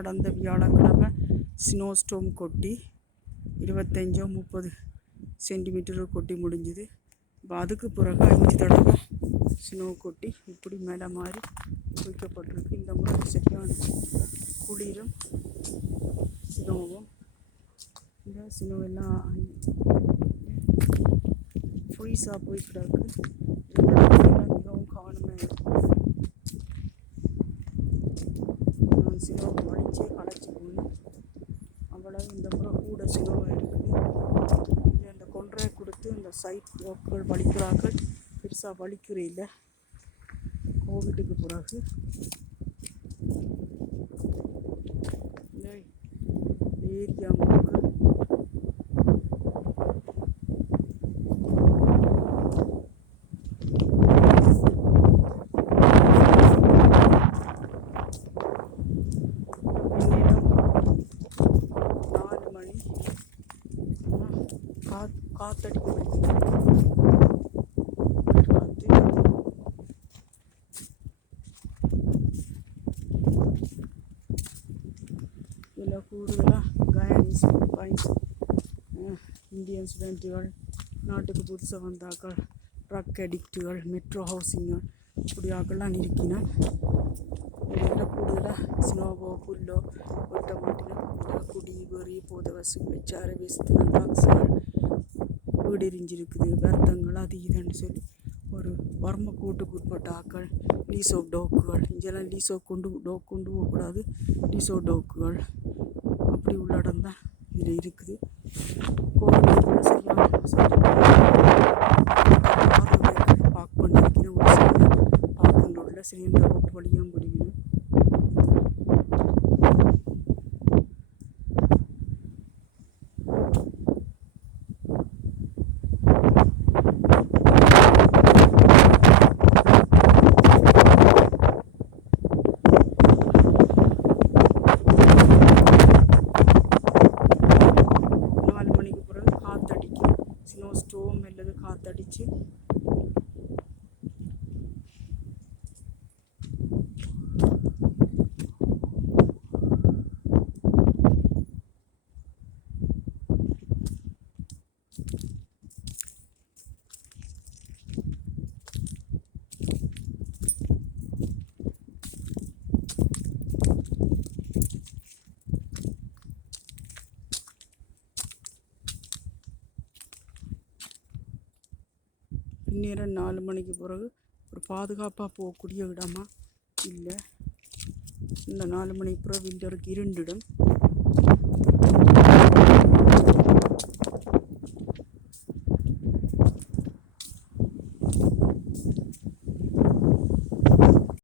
கடந்த வியாழக்கிழமை snow storm கொட்டி 25-30 சென்டிமீட்டர் கொட்டி முடிஞ்சுது. இப்போ அதுக்கு பிறகு 5 தடவை ஸ்னோ கொட்டி இப்படி மேலே மாதிரி குவிக்கப்பட்டிருக்கு. இந்த முறை சரியான குளிரும் ஸ்னோவும், இந்த ஸ்னோ எல்லாம் ஃப்ரீஸாக போய் கிடக்கு. மிகவும் கவனமாக இருக்கும். நான் ஸ்னோ வலிச்சே களைச்சி போனேன். அவ்வளவு இந்த முறை கூட ஸ்னோவாக இருக்குது. இந்த கொன்றை கொடுத்து இந்த சைட் வாக்குகள் வலிக்கிறார்கள். பெருசாக வலிக்கிற இல்லை. கோவிட்டுக்கு பிறகு இந்த ஏரியா மக்கள் காத்தடிக்க இதில் கூடுதலாக கயனீஸ், பிலிப்பைன்ஸ், இந்தியன் ஸ்டூடெண்ட்டுகள், நாட்டுக்கு புதுசாக வந்தாக்கள், ட்ரக் அடிக்ட்டுகள், மெட்ரோ ஹவுசிங்கள் இப்படியாக்கெல்லாம் இருக்கினா இதில் கூடுதலாக ஸ்னோவோ புல்லோ ஒட்ட மாட்டினா குடி வெறி போதவசு வச்சார வேசத்தின ட்ரக்ஸுகள் வீடு எரிஞ்சிருக்குது, வருத்தங்கள் அது இதுன்னு சொல்லி ஒரு வர்ம கூட்டுக்கு உட்பட்ட ஆக்கள், லீசோ டோக்குகள், இங்கெல்லாம் லீசோ கொண்டு போகக்கூடாது, லீசோ டோக்குகள் அப்படி உள்ள இடம் தான் இதில் இருக்குது. கோவில் சரியான பார்க் பண்ணியிருக்கிற ஒரு சைடில் பார்க் பண்ணுறதுல சரி இந்த ரோட்டு வழியாக பிடிக்கணும். ஸ்னோ ஸ்டோம் அல்லது காற்றடிச்சு பின்னேரம் 4 மணிக்கு பிறகு ஒரு பாதுகாப்பாக போகக்கூடிய இடமா இல்லை. இந்த 4 மணிக்கு பிறகு விண்டருக்கு இருண்டிடும்.